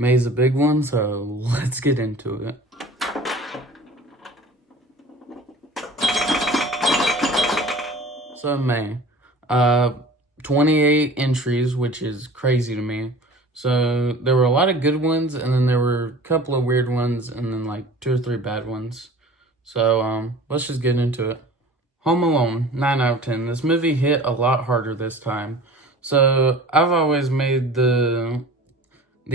May's a big one, so let's get into it. So May, 28 entries, which is crazy to me. So there were a lot of good ones, and then there were a couple of weird ones, and then like 2 or 3 bad ones. So let's just get into it. Home Alone, 9 out of 10. This movie hit a lot harder this time. So I've always made the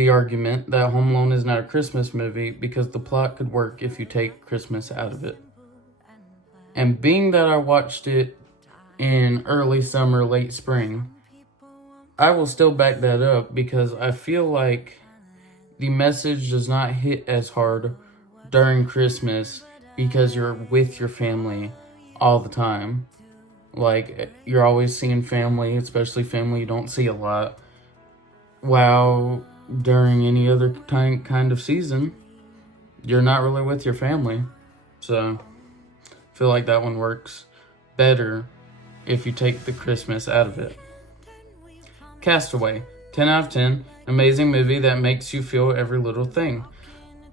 argument that Home Alone is not a Christmas movie because the plot could work if you take Christmas out of it. And being that I watched it in early summer, late spring, I will still back that up because I feel like the message does not hit as hard during Christmas because you're with your family all the time. Like, you're always seeing family, especially family you don't see a lot. While during any other kind of season, you're not really with your family. So, I feel like that one works better if you take the Christmas out of it. Castaway, 10 out of 10. Amazing movie that makes you feel every little thing.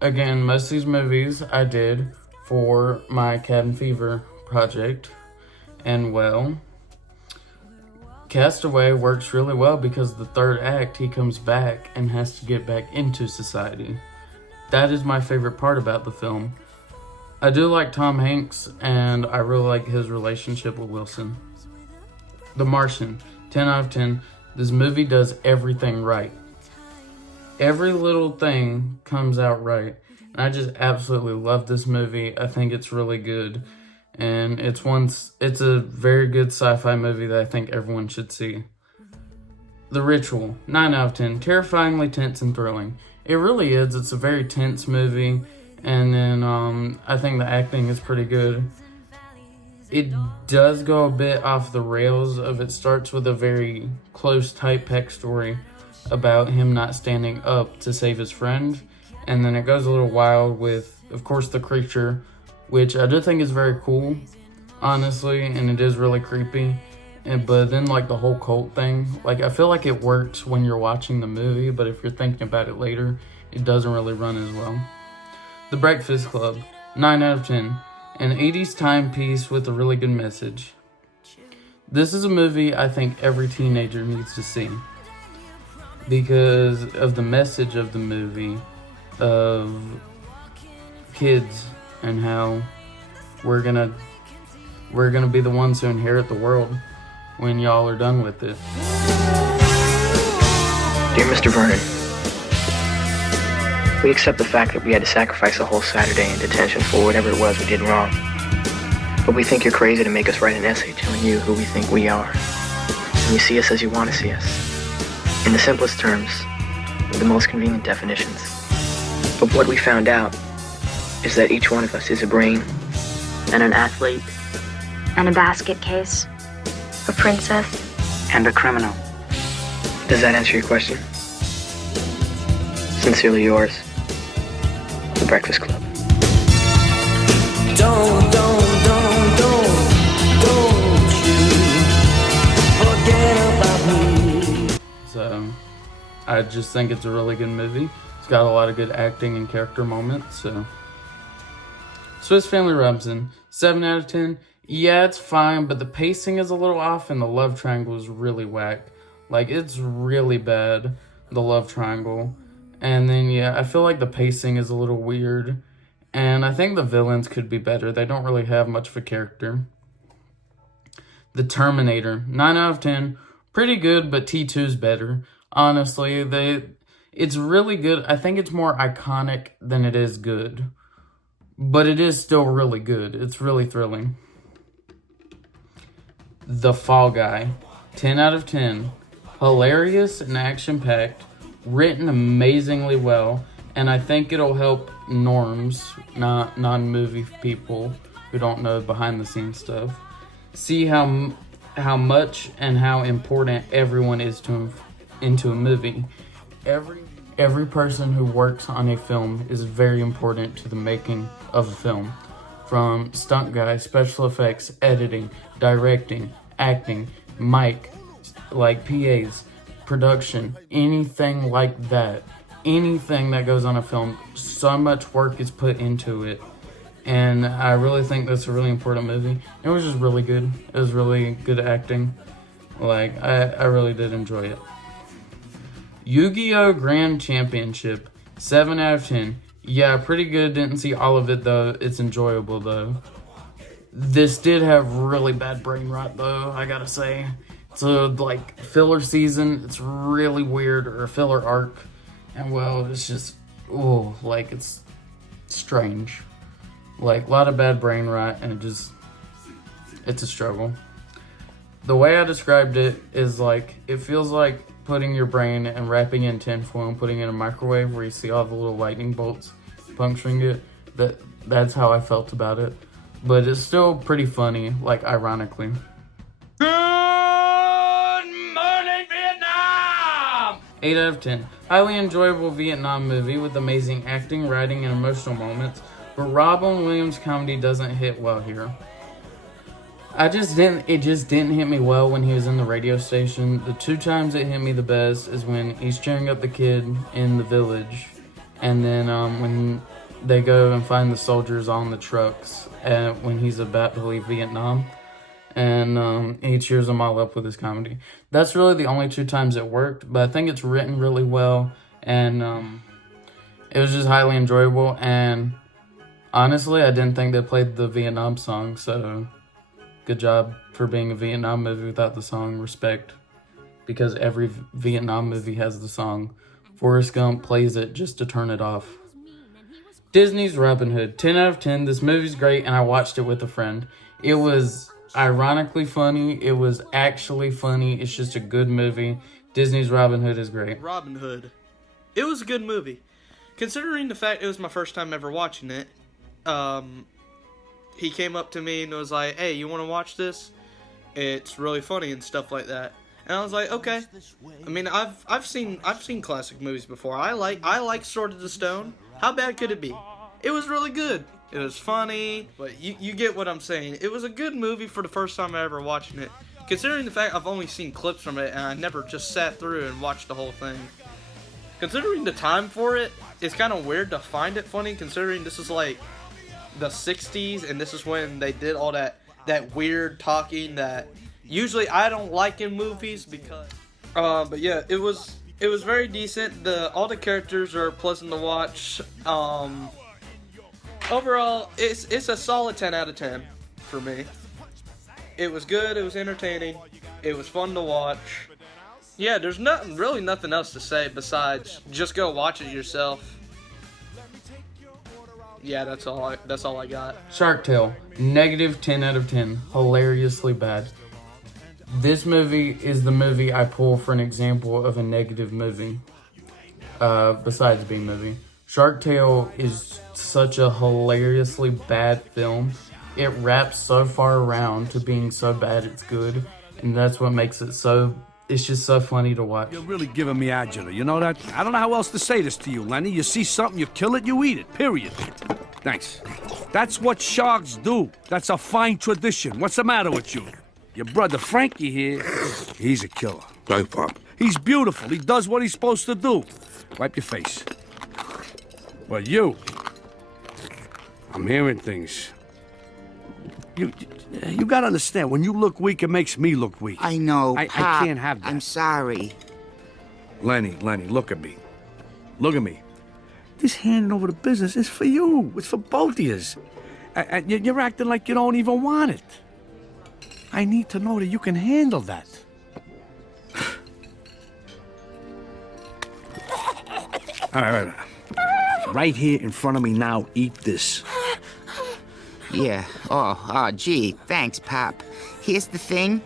Again, most of these movies I did for my Cabin Fever project. And well, Castaway works really well because the third act, he comes back and has to get back into society. That is my favorite part about the film. I do like Tom Hanks, and I really like his relationship with Wilson. The Martian, 10 out of 10. This movie does everything right. Every little thing comes out right. And I just absolutely love this movie. I think it's really good. And it's a very good sci-fi movie that I think everyone should see. The Ritual, 9 out of 10. Terrifyingly tense and thrilling. It really is. It's a very tense movie. And then I think the acting is pretty good. It does go a bit off the rails it starts with a very close tight peck story about him not standing up to save his friend. And then it goes a little wild with, of course, the creature, which I do think is very cool, honestly, and it is really creepy. But then, like, the whole cult thing, like, I feel like it works when you're watching the movie, but if you're thinking about it later, it doesn't really run as well. The Breakfast Club, 9 out of 10. An 80s timepiece with a really good message. This is a movie I think every teenager needs to see because of the message of the movie, of kids and how we're gonna be the ones who inherit the world when y'all are done with it. Dear Mr. Vernon, we accept the fact that we had to sacrifice a whole Saturday in detention for whatever it was we did wrong. But we think you're crazy to make us write an essay telling you who we think we are. And you see us as you want to see us. In the simplest terms, with the most convenient definitions. But what we found out is that each one of us is a brain, and an athlete, and a basket case, a princess, and a criminal. Does that answer your question? Sincerely yours, The Breakfast Club. Don't you forget about me. So, I just think it's a really good movie. It's got a lot of good acting and character moments, so. Swiss Family Robinson, 7 out of 10. Yeah, it's fine, but the pacing is a little off and the love triangle is really whack. Like, it's really bad, the love triangle. And then, yeah, I feel like the pacing is a little weird. And I think the villains could be better. They don't really have much of a character. The Terminator, 9 out of 10. Pretty good, but T2's better. Honestly, it's really good. I think it's more iconic than it is good. But it is still really good. It's really thrilling. The Fall Guy, 10 out of 10. Hilarious and action-packed. Written amazingly well. And I think it'll help norms, not non-movie people who don't know behind-the-scenes stuff, see how much and how important everyone is into a movie. Every person who works on a film is very important to the making of a film. From stunt guy, special effects, editing, directing, acting, mic, like PAs, production, anything like that. anything that goes on a film, so much work is put into it. And I really think that's a really important movie. It was just really good. It was really good acting. Like, I really did enjoy it. Yu-Gi-Oh! Grand Championship, 7 out of 10. Yeah, pretty good. Didn't see all of it, though. It's enjoyable, though. This did have really bad brain rot, though, I gotta say. It's a, like, filler season. It's really weird, or a filler arc. And, well, it's just, ooh, like, it's strange. Like, a lot of bad brain rot, and it's a struggle. The way I described it is, like, it feels like putting your brain and wrapping it in tinfoil and putting it in a microwave where you see all the little lightning bolts puncturing it. That's how I felt about it. But it's still pretty funny, like, ironically. Good morning, Vietnam! 8 out of 10. Highly enjoyable Vietnam movie with amazing acting, writing, and emotional moments. But Robin Williams' comedy doesn't hit well here. It just didn't hit me well when he was in the radio station. The 2 times it hit me the best is when he's cheering up the kid in the village. And then when they go and find the soldiers on the trucks when he's about to leave Vietnam. And he cheers them all up with his comedy. That's really the only 2 times it worked. But I think it's written really well. And it was just highly enjoyable. And honestly, I didn't think they played the Vietnam song, so good job for being a Vietnam movie without the song. Respect. Because every Vietnam movie has the song. Forrest Gump plays it just to turn it off. Disney's Robin Hood. 10 out of 10. This movie's great, and I watched it with a friend. It was ironically funny. It was actually funny. It's just a good movie. Disney's Robin Hood is great. Robin Hood. It was a good movie. Considering the fact it was my first time ever watching it, he came up to me and was like, "Hey, you want to watch this? It's really funny," and stuff like that. And I was like, "Okay." I mean, I've seen classic movies before. I like Sword of the Stone. How bad could it be? It was really good. It was funny, but you get what I'm saying. It was a good movie for the first time I ever watching it. Considering the fact I've only seen clips from it and I never just sat through and watched the whole thing. Considering the time for it, it's kind of weird to find it funny, considering this is like the 60s, and this is when they did all that weird talking that usually I don't like in movies because but yeah, it was very decent. All the characters are pleasant to watch. Overall, it's a solid 10 out of 10 for me. It was good, it was entertaining, it was fun to watch. Yeah, there's nothing else to say besides just go watch it yourself. Yeah, that's all I got. Shark Tale, negative 10 out of 10. Hilariously bad. This movie is the movie I pull for an example of a negative movie. Besides B-movie. Shark Tale is such a hilariously bad film. It wraps so far around to being so bad it's good. And that's what makes it so... It's just so funny to watch. You're really giving me agita, you know that? I don't know how else to say this to you, Lenny. You see something, you kill it, you eat it, period. Thanks. That's what sharks do. That's a fine tradition. What's the matter with you? Your brother Frankie here, he's a killer. Thanks, Pop. He's beautiful. He does what he's supposed to do. Wipe your face. Well, you... I'm hearing things. You gotta understand, when you look weak, it makes me look weak. I know, I Pop. can't have that. I'm sorry. Lenny, look at me. Look at me. This handing over the business is for you. It's for both of yous. And you're acting like you don't even want it. I need to know that you can handle that. All right. Right here in front of me now, eat this. Yeah. Oh, gee. Thanks, Pop. Here's the thing.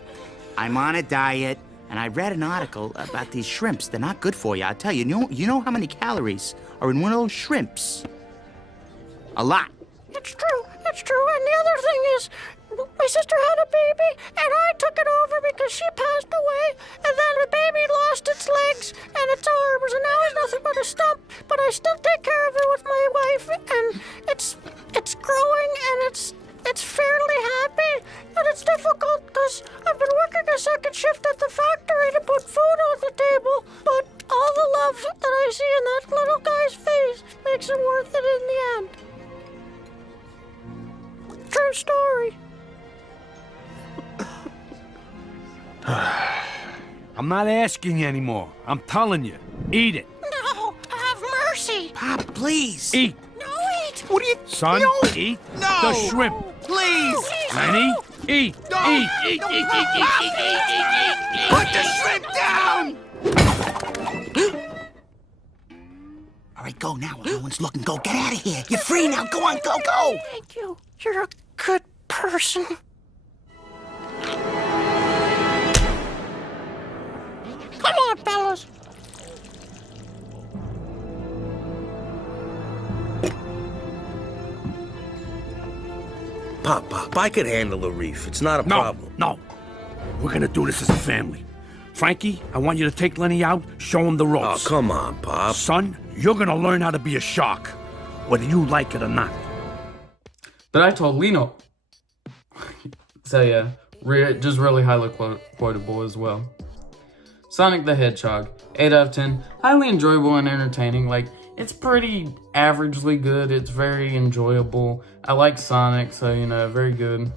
I'm on a diet, and I read an article about these shrimps. They're not good for you, I'll tell you. You know how many calories are in one of those shrimps? A lot. It's true. And the other thing is, my sister had a baby, and I took it over because she passed away, and then the baby lost its legs and its arms, and now it's nothing but a stump, but I still take care of it with my wife, and it's growing, and it's it's fairly happy, and it's difficult because I've been working a second shift at the factory to put food on the table, but all the love that I see in that little guy's face makes it worth it in the end. True story. I'm not asking you anymore. I'm telling you. Eat it. No, have mercy. Pop, please. Eat. No, eat. What are you... Son, No. eat No. the shrimp. Please. Lenny, eat. Don't. Eat. Eat. Don't. Eat. Pop. Eat. Put the shrimp down. All right, go now. No one's looking. Go. Get out of here. You're free now. Go on. Go. Go. Thank you. You're a good person. Come on, fellas. Pop, I could handle a reef. It's not a problem. No. We're gonna do this as a family. Frankie, I want you to take Lenny out, show him the Oh, ropes. come on, Pop. Son, you're gonna learn how to be a shark, whether you like it or not. But I told Lino. So yeah, just really highly quotable as well. Sonic the Hedgehog, 8 out of 10. Highly enjoyable and entertaining. Like, it's pretty averagely good. It's very enjoyable. I like Sonic, so, you know, very good.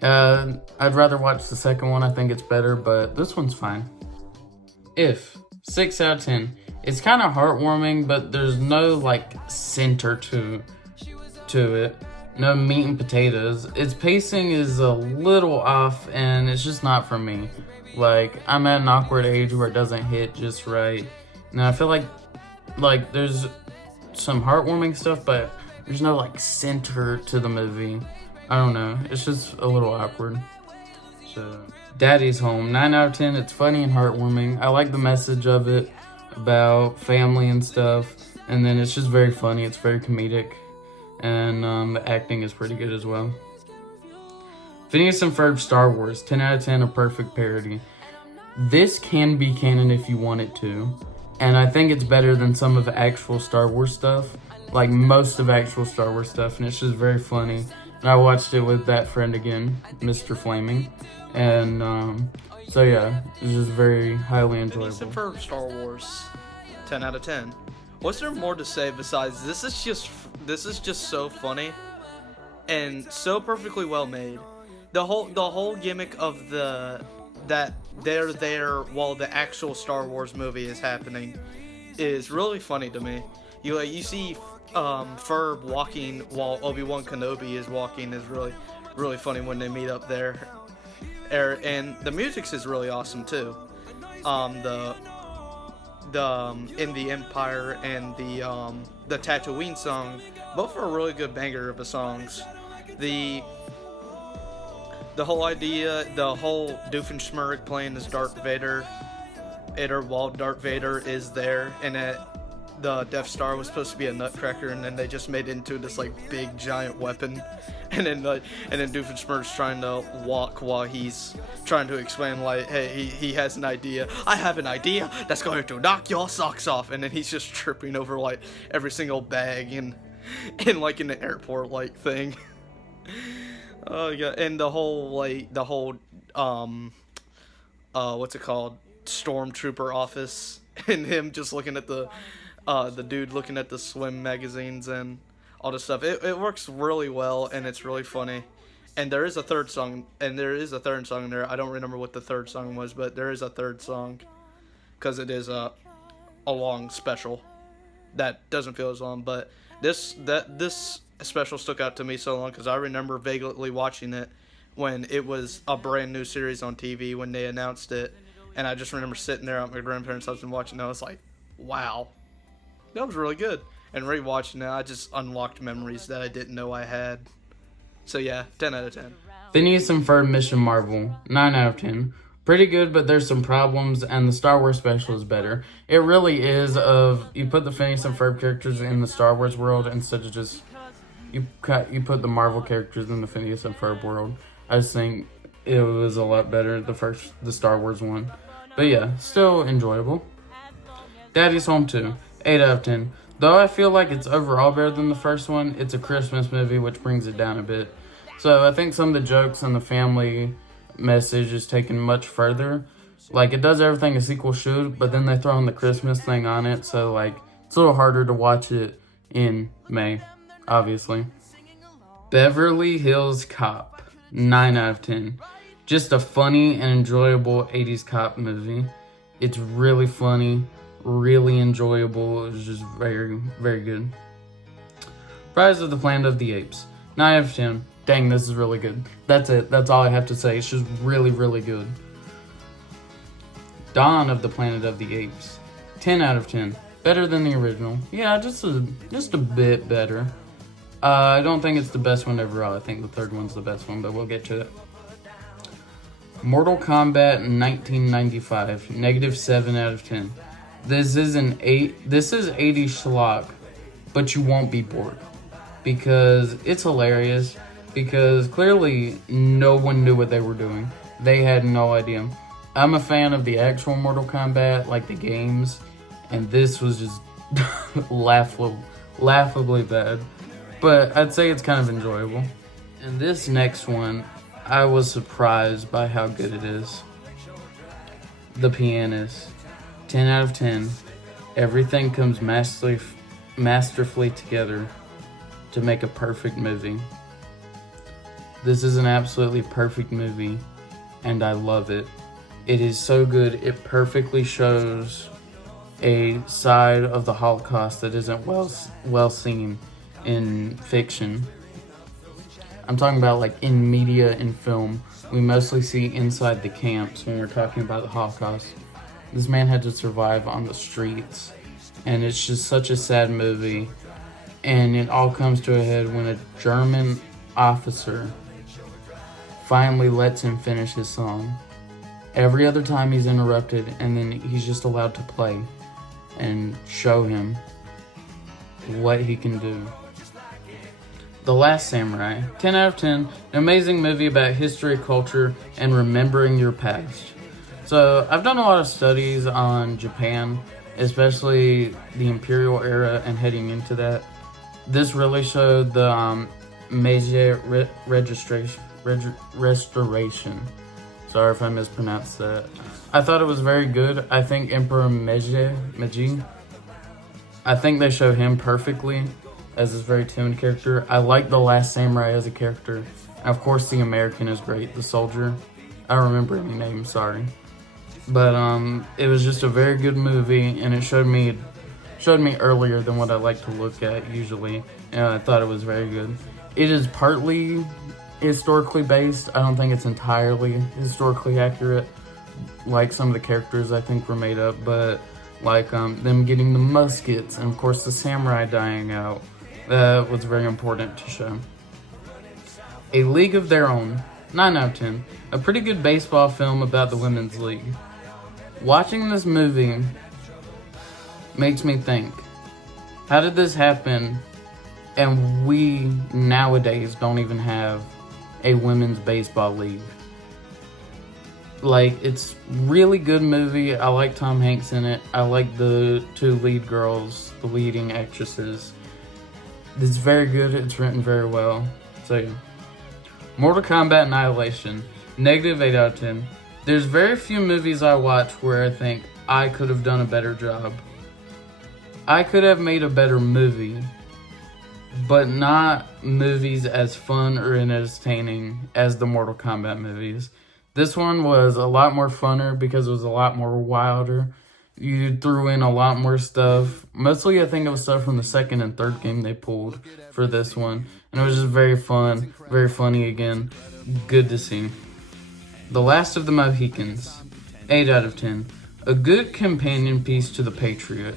I'd rather watch the second one. I think it's better, but this one's fine. If, 6 out of 10. It's kind of heartwarming, but there's no, like, center to it. No meat and potatoes. Its pacing is a little off, and it's just not for me. Like, I'm at an awkward age where it doesn't hit just right. Now, I feel like there's some heartwarming stuff, but there's no, like, center to the movie. I don't know. It's just a little awkward. So, Daddy's Home, 9 out of 10. It's funny and heartwarming. I like the message of it about family and stuff. And then it's just very funny. It's very comedic. And the acting is pretty good as well. Phineas and Ferb Star Wars, 10 out of 10, a perfect parody. This can be canon if you want it to. And I think it's better than some of actual Star Wars stuff. Like most of actual Star Wars stuff. And it's just very funny. And I watched it with that friend again, Mr.Flaming. And so yeah, it's just very highly enjoyable. Phineas and Ferb Star Wars, 10 out of 10. What's there more to say besides this is just so funny and so perfectly well made. The whole gimmick of that they're there while the actual Star Wars movie is happening is really funny to me. You see Ferb walking while Obi-Wan Kenobi is walking is really funny when they meet up there. And the music is really awesome too. In the Empire and the Tatooine song, both are really good banger of the songs. The whole idea, the whole Doofenshmirtz playing as Darth Vader, while Darth Vader is there, and the Death Star was supposed to be a nutcracker, and then they just made it into this like big giant weapon, and then Doofenshmirtz trying to walk while he's trying to explain like, hey, he has an idea. I have an idea that's going to knock your socks off, and then he's just tripping over like every single bag in like in the airport like thing. Oh yeah, and the whole what's it called? Stormtrooper office, and him just looking at the dude looking at the swim magazines and all this stuff. It works really well, and it's really funny. And there is a third song, in there. I don't remember what the third song was, but there is a third song, because it is a long special that doesn't feel as long. But this special stuck out to me so long because I remember vaguely watching it when it was a brand new series on TV when they announced it, and I just remember sitting there at my grandparents' house and watching it. I was like, wow, that was really good. And rewatching it, I just unlocked memories that I didn't know I had. So yeah, 10 out of 10. Phineas and Ferb Mission Marvel, 9 out of 10. Pretty good, but there's some problems, and the Star Wars special is better. It really is you put the Phineas and Ferb characters in the Star Wars world instead of just you put the Marvel characters in the Phineas and Ferb world. I just think it was a lot better, the Star Wars one. But yeah, still enjoyable. Daddy's Home 2, 8 out of 10. Though I feel like it's overall better than the first one, it's a Christmas movie, which brings it down a bit. So I think some of the jokes and the family message is taken much further. Like, it does everything a sequel should, but then they throw in the Christmas thing on it, so, like, it's a little harder to watch it in May, obviously. Beverly Hills Cop, 9 out of 10. Just a funny and enjoyable 80s cop movie. It's really funny, really enjoyable. It was just very, very good. Rise of the Planet of the Apes, 9 out of 10. Dang, this is really good. That's it. That's all I have to say. It's just really, really good. Dawn of the Planet of the Apes, 10 out of 10. Better than the original. Yeah, just a bit better. I don't think it's the best one overall. I think the third one's the best one, but we'll get to it. Mortal Kombat 1995, negative 7 out of 10. This is 80 schlock, but you won't be bored because it's hilarious. Because clearly no one knew what they were doing. They had no idea. I'm a fan of the actual Mortal Kombat, like the games, and this was just laughably bad. But I'd say it's kind of enjoyable. And this next one, I was surprised by how good it is. The Pianist, 10 out of 10. Everything comes masterfully together to make a perfect movie. This is an absolutely perfect movie, and I love it. It is so good, it perfectly shows a side of the Holocaust that isn't well seen in fiction. I'm talking about like in media and film. We mostly see inside the camps when we're talking about the Holocaust. This man had to survive on the streets, and it's just such a sad movie. And it all comes to a head when a German officer finally lets him finish his song. Every other time he's interrupted, and then he's just allowed to play and show him what he can do. The Last Samurai, 10 out of 10. An amazing movie about history, culture, and remembering your past. So I've done a lot of studies on Japan, especially the Imperial era and heading into that. This really showed the Meiji restoration. Sorry if I mispronounced that. I thought it was very good. I think Emperor Meiji, I think they show him perfectly as this very timid character. I like The Last Samurai as a character. And of course the American is great, the soldier. I don't remember any names, sorry. But it was just a very good movie, and it showed me earlier than what I like to look at usually, and I thought it was very good. It is partly historically based. I don't think it's entirely historically accurate, like some of the characters I think were made up, but like them getting the muskets and of course the samurai dying out, that was very important to show. A League of Their Own, 9 out of 10. A pretty good baseball film about the women's league. Watching this movie makes me think, how did this happen and we nowadays don't even have a women's baseball league? Like, it's really good movie. I like Tom Hanks in it. I like the two lead girls, the leading actresses. It's very good. It's written very well. So yeah. Mortal Kombat Annihilation, negative 8 out of 10. There's very few movies I watch where I think I could have done a better job. I could have made a better movie, but not movies as fun or entertaining as the Mortal Kombat movies. This one was a lot more funner because it was a lot more wilder. You threw in a lot more stuff. Mostly I think it was stuff from the second and third game they pulled for this one. And it was just very fun, very funny again. Good to see. The Last of the Mohicans, 8 out of 10. A good companion piece to The Patriot.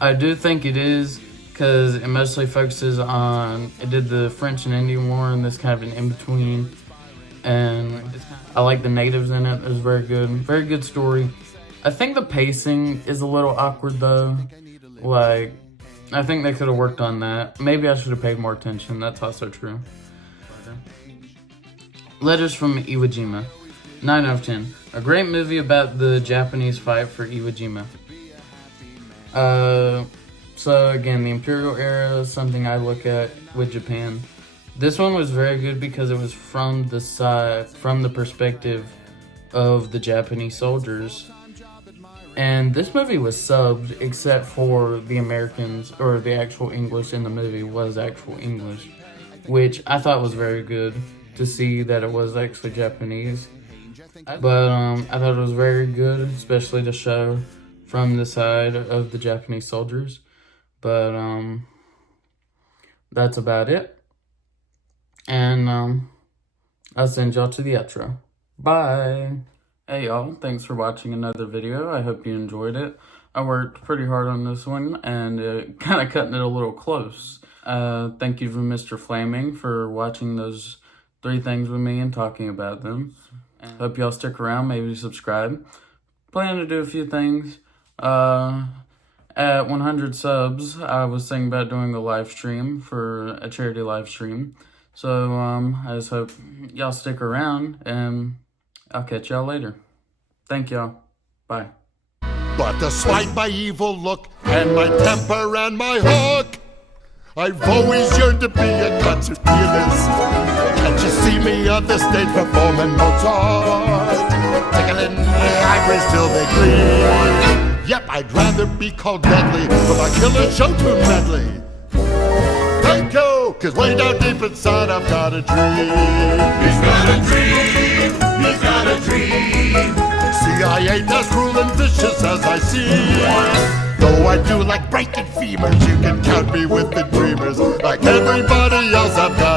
I do think it is, because it mostly focuses on, it did the French and Indian War and this kind of an in-between. And I like the natives in it. It was very good. Very good story. I think the pacing is a little awkward though. Like, I think they could have worked on that. Maybe I should have paid more attention. That's also true. Letters from Iwo Jima, 9 out of 10. A great movie about the Japanese fight for Iwo Jima. So again, the Imperial era is something I look at with Japan. This one was very good because it was from the perspective of the Japanese soldiers. And this movie was subbed, except for the Americans, or the actual English in the movie was actual English, which I thought was very good to see that it was actually Japanese. But I thought it was very good, especially to show from the side of the Japanese soldiers. But that's about it. And I'll send y'all to the outro. Bye! Hey y'all, thanks for watching another video. I hope you enjoyed it. I worked pretty hard on this one and kind of cutting it a little close. Thank you for Mr.Flaming for watching those 3 things with me and talking about them. Hope y'all stick around, maybe subscribe. Plan to do a few things. At 100 subs, I was thinking about doing a live stream for a charity live stream. So I just hope y'all stick around and I'll catch y'all later. Thank y'all. Bye. But despite my evil look and my temper and my hook, I've always yearned to be a concert pianist. Can't you see me on the stage performing Mozart, tickling the ivories till they gleam? Yep, I'd rather be called deadly for my killer show tune medley. Thank you, 'cause way down deep inside I've got a dream. He's got a dream, he's got a dream. See, I ain't as cruel and vicious as I seem. Though I do like breaking femurs, you can count me with the dreamers. Like everybody else, I've got